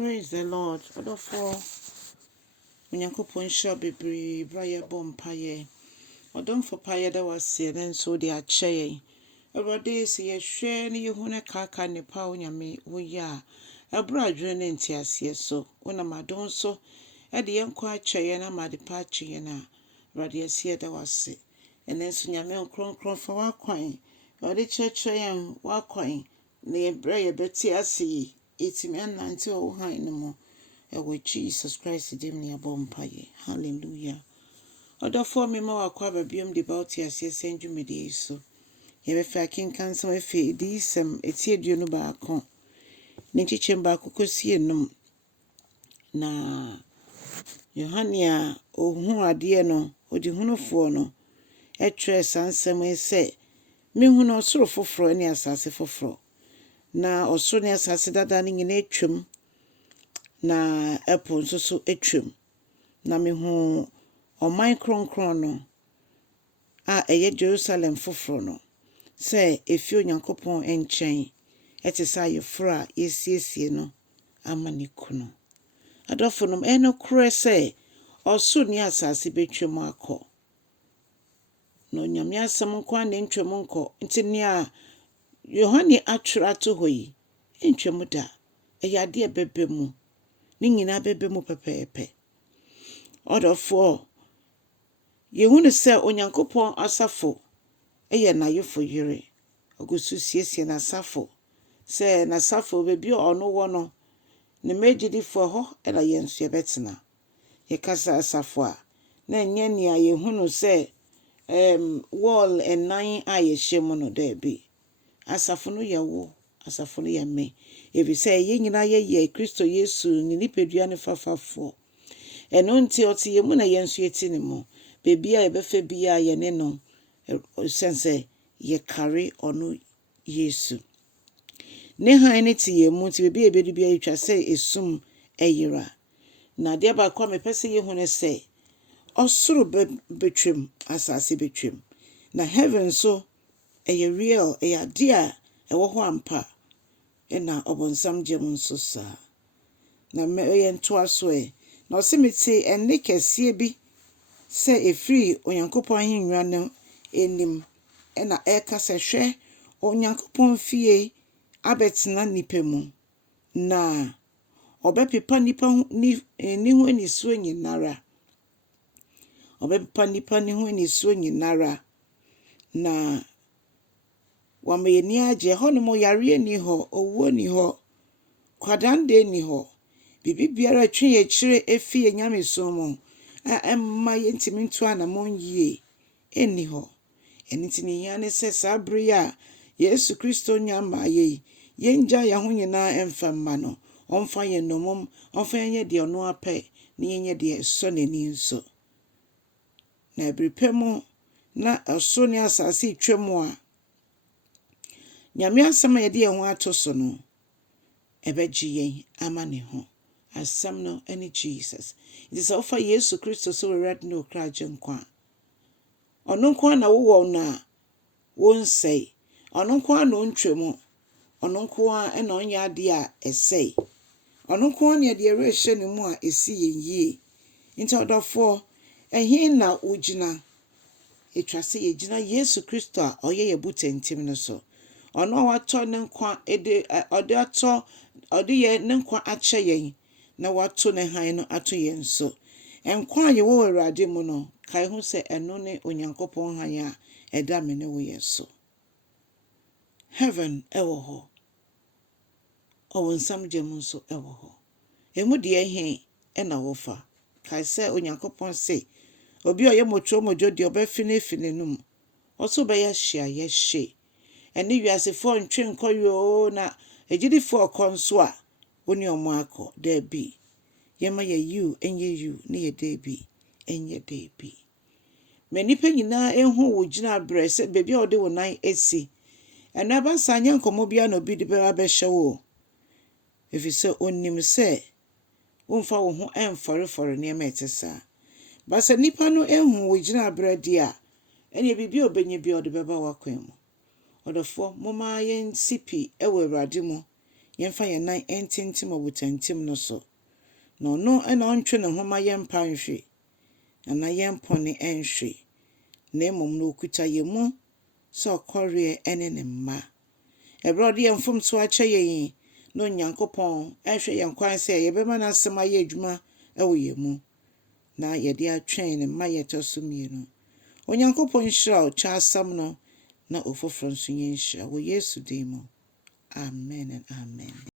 Praise the Lord. Odofo Onyankopon hira bebree bra ye bom paye. Odomfo paye da wase den so de akyeye. Awurade se ye hwe ne ye hu ne kaka ne pa onyame wo ya. Abra adwene ne ntiase so. Wona madon so e de yenko akyeye na made pa akyeye na. Awurade se da wase. Enenso nyame nkronkron fa wakwan. Awurade kyerɛkyerɛ yɛn wakwan na ye bra ye beti ase. Itimi anante o han no mo ewo Jesus Christ dim ne abompaye. Hallelujah. Odofo me ma wakwa babiom de bauti asese ndwumede so. Ye be fa kinkan so efe Adiyisɛm etieduo ba akon. Ne chichim ba kokosie num. Na Yohania ohun ade no odi hunofo no etre sansem ese me hunu osoro foforo ne asase foforo. Na osoro ne asase dada ne nyina etwam na epo nso so etwam na me hu oman kronkron no a eye Jerusalem foforo no se efi Onyankopon enchen ete sa yefra yesiesie no amaniku no adofo no eno kure se osoro ne asase betwam akọ no nyame asem nkwa ne ntwam nkọ ntini a Yohane atwera to hoyi ntwam da eyade ebebemu ni nyina bebemu pepepe odofo yehunu se Onyankopon asafo eye na yefo yire ogusu siesie na asafo se na asafo bebi ono wo no ne megidifo ho ela yensu yebetena yekasa asafo a na enye ne a yehunu se wall enan a yehye no da bi asafo no yewo asafo no yeme ebi se ye nyina ye Kristo Yesu ni nipadua ne fafafo eno nti oti ye mu na yensu yeti ne mu bebi a yebefa bia ye ne no sense ye carry ono Yesu ne han ne ti ye mu ti bebi ebedu bia yetwa se esum eyira na de ba kwa mepese ye hu ne se osoro betwem asase betwem na heaven so eye real eye dia ewo ho ampa ena obonsam gem nso sa na me yento aso na osimiti enne kese bi se efri Onyankopon ahenwa no enim ena ekasa hwe Onyankopon fie abetena nipemu na obepepa nipa ni hu ni so nyinara obepepa nipa ni hu ni so nyinara na wameyeni aje hono mo yare ni ho owo ni ho kwadande ni ho bibi biara twe ye kire efi ye nyame so mo emma ye ntimi ntu anamon yie eni ho enitini yane se sabre ya Yesu Kristo nyama ye yenja ya ho nyina emfamma no onfa ye nomom onfa ye de ono ape ni ye de so nani nso na ebripemu na oso ne asase twemu a nyame asem ye de ho atoso no ebeji yen amane ho asem no any Jesus it is offer Yesu Kristo so red no kraje nkwa ono nkwa na wo na wonsei ono nkwa na ontwemu ono nkwa na onya ade a esei ono nkwa na de rehye ne mu a esi yenye nti odofo ehin na ugina etwase yegina Yesu Kristo a oye yebutentim no so ono wato ne nkwa ode ye ne nkwa ache yen na wato ne han no ato yen so enkwa ye wo Awurade mu no kai hu se eno ne Onyankopon han a eda me ne wo yeso heaven ewo ho owonsam gem nso ewo ho emu de ehin na wofa kai se Onyankopon se obi oye motro mojo de obefine num oso be ya hia ye hye eni wiasefo ntwe nkoyo na ejidifo konso a oni omo akọ da bi yema ye you enye you ne ye da bi enye da bi menipa nyina ehu wo gina brese bebi ode wo nan esi ena ba sanya nkomo bia no bi de be abehye wo efise onim se wonfa wo ho emforefore ne emetesa basa nipa no ehu wo gina bredi a ene bibi obenye bi ode beba wakwan mu odofo moma yen sipi ewe Awurade mu yɛmfa yɛn nan ntintim ɔbotantim no so. Na ɔno ɛna ɔntwe ne ho ma yɛmpa nhwe. Ana yɛmpɔne nhwe. Na mmom no okuta yɛn mu sɛ ɔkɔreɛ ɛne ne mma. Ɛberɛ ɔde yɛn mfomso akyɛ yɛn na Onyankopɔn ɛhwɛ yɛn kwan sɛ yɛbɛma n'asɛm ayɛ adwuma ɛwɔ yɛn mu. Na yɛde atwɛn ne mma yɛtɔ so mmienu. Onyankopɔn nhyira wo kyɛasɛm no na ofoforo nso yɛnhyira wɔ Yesu din mu. Amen and amen.